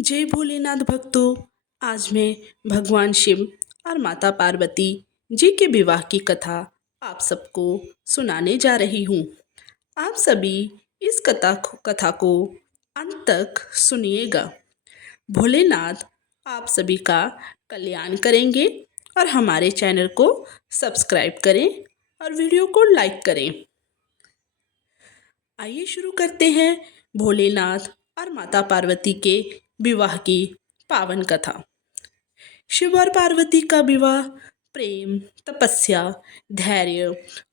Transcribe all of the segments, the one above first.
जय भोलेनाथ भक्तों। आज मैं भगवान शिव और माता पार्वती जी के विवाह की कथा आप सबको सुनाने जा रही हूँ। आप सभी इस कथा को अंत तक सुनिएगा। भोलेनाथ आप सभी का कल्याण करेंगे और हमारे चैनल को सब्सक्राइब करें और वीडियो को लाइक करें। आइए शुरू करते हैं भोलेनाथ और माता पार्वती के विवाह की पावन कथा। शिव और पार्वती का विवाह प्रेम, तपस्या, धैर्य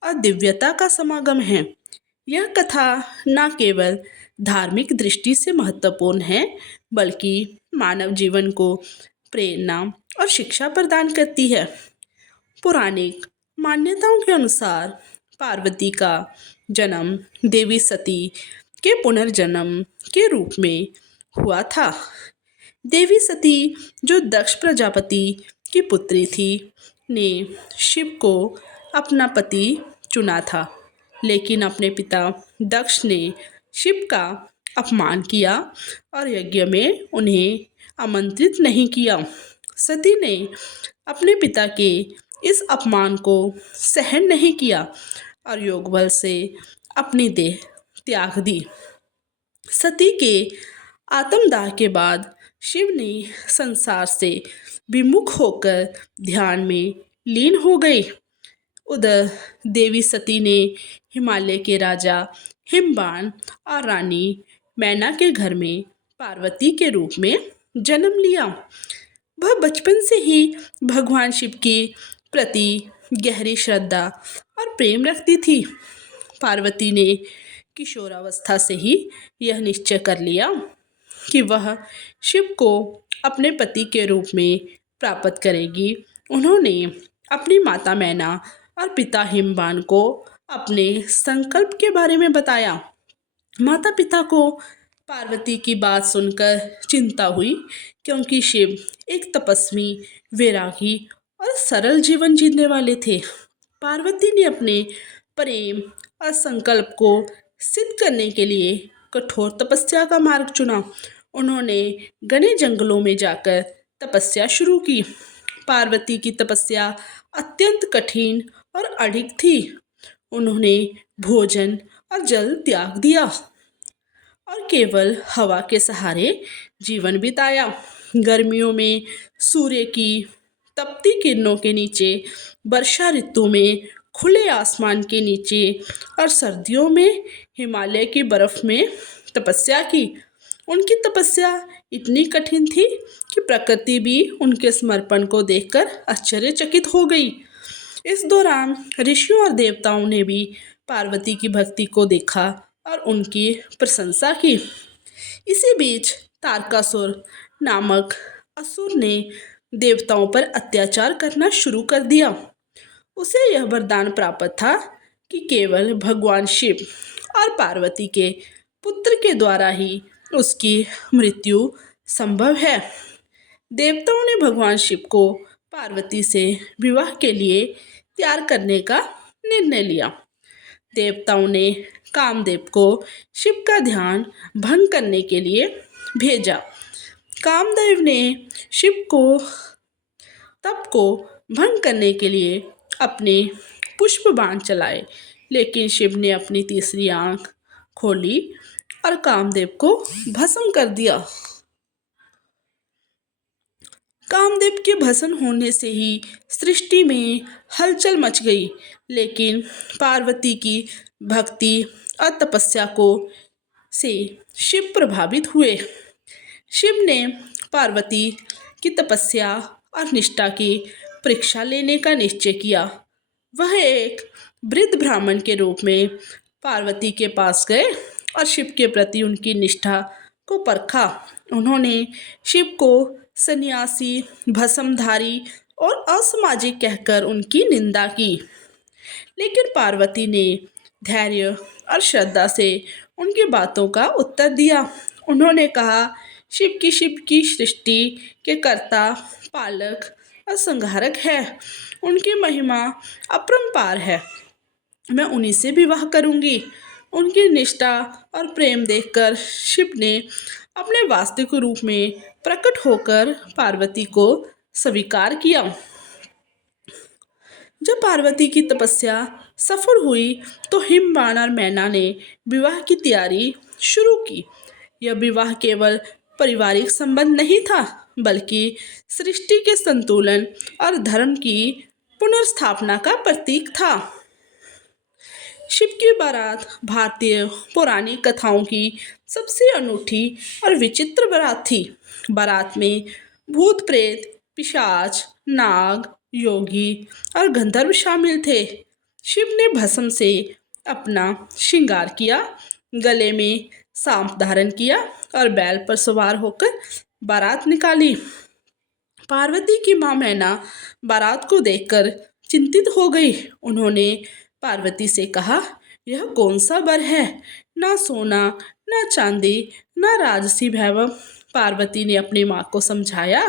और दिव्यता का समागम है। यह कथा न केवल धार्मिक दृष्टि से महत्वपूर्ण है, बल्कि मानव जीवन को प्रेरणा और शिक्षा प्रदान करती है। पौराणिक मान्यताओं के अनुसार पार्वती का जन्म देवी सती के पुनर्जन्म के रूप में हुआ था। देवी सती, जो दक्ष प्रजापति की पुत्री थी, ने शिव को अपना पति चुना था, लेकिन अपने पिता दक्ष ने शिव का अपमान किया और यज्ञ में उन्हें आमंत्रित नहीं किया। सती ने अपने पिता के इस अपमान को सहन नहीं किया और योग बल से अपनी देह त्याग दी। सती के आत्मदाह के बाद शिव ने संसार से विमुख होकर ध्यान में लीन हो गए। उधर देवी सती ने हिमालय के राजा हिमवान और रानी मैना के घर में पार्वती के रूप में जन्म लिया। वह बचपन से ही भगवान शिव के प्रति गहरी श्रद्धा और प्रेम रखती थी। पार्वती ने किशोरावस्था से ही यह निश्चय कर लिया कि वह शिव को अपने पति के रूप में प्राप्त करेगी। उन्होंने अपनी माता मैना और पिता हिमवान को अपने संकल्प के बारे में बताया। माता पिता को पार्वती की बात सुनकर चिंता हुई, क्योंकि शिव एक तपस्वी, वैरागी और सरल जीवन जीने वाले थे। पार्वती ने अपने प्रेम और संकल्प को सिद्ध करने के लिए कठोर तपस्या का मार्ग चुना। उन्होंने घने जंगलों में जाकर तपस्या शुरू की। पार्वती की तपस्या अत्यंत कठिन और अड़िग थी। उन्होंने भोजन और जल त्याग दिया और केवल हवा के सहारे जीवन बिताया। गर्मियों में सूर्य की तपती किरणों के नीचे, वर्षा ऋतु में खुले आसमान के नीचे और सर्दियों में हिमालय की बर्फ में तपस्या की। उनकी तपस्या इतनी कठिन थी कि प्रकृति भी उनके समर्पण को देखकर आश्चर्यचकित हो गई। इस दौरान ऋषियों और देवताओं ने भी पार्वती की भक्ति को देखा और उनकी प्रशंसा की। इसी बीच तारकासुर नामक असुर ने देवताओं पर अत्याचार करना शुरू कर दिया। उसे यह वरदान प्राप्त था कि केवल भगवान शिव और पार्वती के पुत्र के द्वारा ही उसकी मृत्यु संभव है। देवताओं ने भगवान शिव को पार्वती से विवाह के लिए तैयार करने का निर्णय लिया। देवताओं ने कामदेव को शिव का ध्यान भंग करने के लिए भेजा। कामदेव ने शिव को तप को भंग करने के लिए अपने पुष्प बाण चलाए, लेकिन शिव ने अपनी तीसरी आंख खोली और कामदेव को भस्म कर दिया। कामदेव के भस्म होने से ही सृष्टि में हलचल मच गई, लेकिन पार्वती की भक्ति और तपस्या को से शिव प्रभावित हुए। शिव ने पार्वती की तपस्या और निष्ठा की परीक्षा लेने का निश्चय किया। वह एक वृद्ध ब्राह्मण के रूप में पार्वती के पास गए और शिव के प्रति उनकी निष्ठा को परखा। उन्होंने शिव को सन्यासी, भस्मधारी और असामाजिक कहकर उनकी निंदा की, लेकिन पार्वती ने धैर्य और श्रद्धा से उनकी बातों का उत्तर दिया। उन्होंने कहा, शिव की सृष्टि के कर्ता, पालक और संहारक है। उनकी महिमा अपरंपार है। मैं उन्हीं से विवाह करूंगी। उनकी निष्ठा और प्रेम देखकर शिव ने अपने वास्तविक रूप में प्रकट होकर पार्वती को स्वीकार किया। जब पार्वती की तपस्या सफल हुई तो हिमवान और मैना ने विवाह की तैयारी शुरू की। यह विवाह केवल पारिवारिक संबंध नहीं था, बल्कि सृष्टि के संतुलन और धर्म की पुनर्स्थापना का प्रतीक था। शिव की बारात भारतीय पौराणिक कथाओं की सबसे अनूठी और विचित्र बारात थी। बारात में भूत प्रेत, पिशाच, नाग, योगी और गंधर्व शामिल थे। शिव ने भस्म से अपना श्रृंगार किया, गले में सांप धारण किया और बैल पर सवार होकर बारात निकाली। पार्वती की मां मैना बारात को देखकर चिंतित हो गई। उन्होंने पार्वती से कहा, यह कौन सा वर है? ना सोना, ना चांदी, ना राजसी वैभव। पार्वती ने अपनी मां को समझाया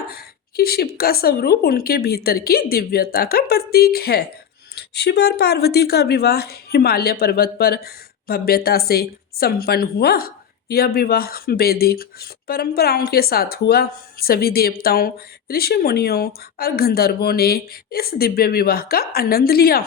कि शिव का स्वरूप उनके भीतर की दिव्यता का प्रतीक है। शिव और पार्वती का विवाह हिमालय पर्वत पर भव्यता से संपन्न हुआ। यह विवाह वैदिक परंपराओं के साथ हुआ। सभी देवताओं, ऋषि मुनियों और गंधर्वों ने इस दिव्य विवाह का आनंद लिया।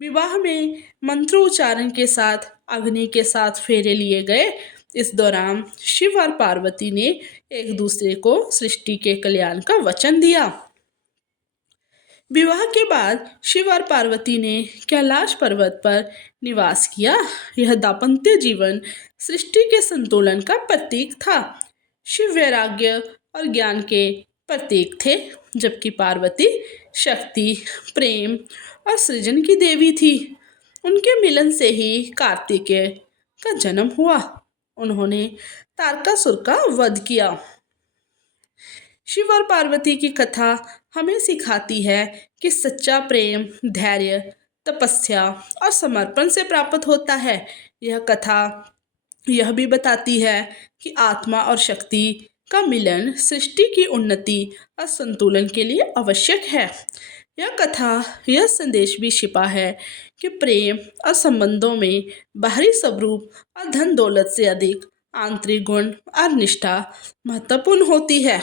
विवाह में मंत्रोच्चारण के साथ अग्नि के साथ फेरे लिए गए। इस दौरान शिव और पार्वती ने एक दूसरे को सृष्टि के कल्याण का वचन दिया। विवाह के बाद शिव और पार्वती ने कैलाश पर्वत पर निवास किया। यह दाम्पत्य जीवन सृष्टि के संतुलन का प्रतीक था। शिव वैराग्य और ज्ञान के प्रतीक थे, जबकि पार्वती शक्ति, प्रेम और सृजन की देवी थी। उनके मिलन से ही कार्तिकेय का जन्म हुआ। उन्होंने तारकासुर का वध किया। शिव और पार्वती की कथा हमें सिखाती है कि सच्चा प्रेम धैर्य, तपस्या और समर्पण से प्राप्त होता है। यह कथा यह भी बताती है कि आत्मा और शक्ति का मिलन सृष्टि की उन्नति और संतुलन के लिए आवश्यक है। यह कथा यह संदेश भी छिपा है कि प्रेम और संबंधों में बाहरी स्वरूप और धन दौलत से अधिक आंतरिक गुण और निष्ठा महत्वपूर्ण होती है।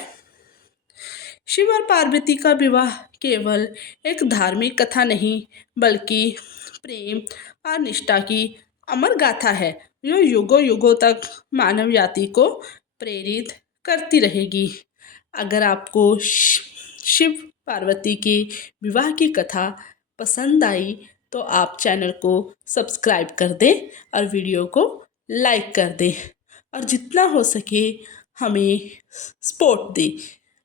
शिव और पार्वती का विवाह केवल एक धार्मिक कथा नहीं, बल्कि प्रेम और निष्ठा की अमर गाथा है। जो युगों युगों तक मानव जाति को प्रेरित करती रहेगी। अगर आपको शिव पार्वती की विवाह की कथा पसंद आई तो आप चैनल को सब्सक्राइब कर दें और वीडियो को लाइक कर दें और जितना हो सके हमें सपोर्ट दें।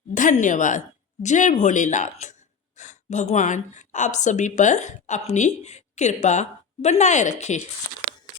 धन्यवाद। जय भोलेनाथ। भगवान आप सभी पर अपनी कृपा बनाए रखे।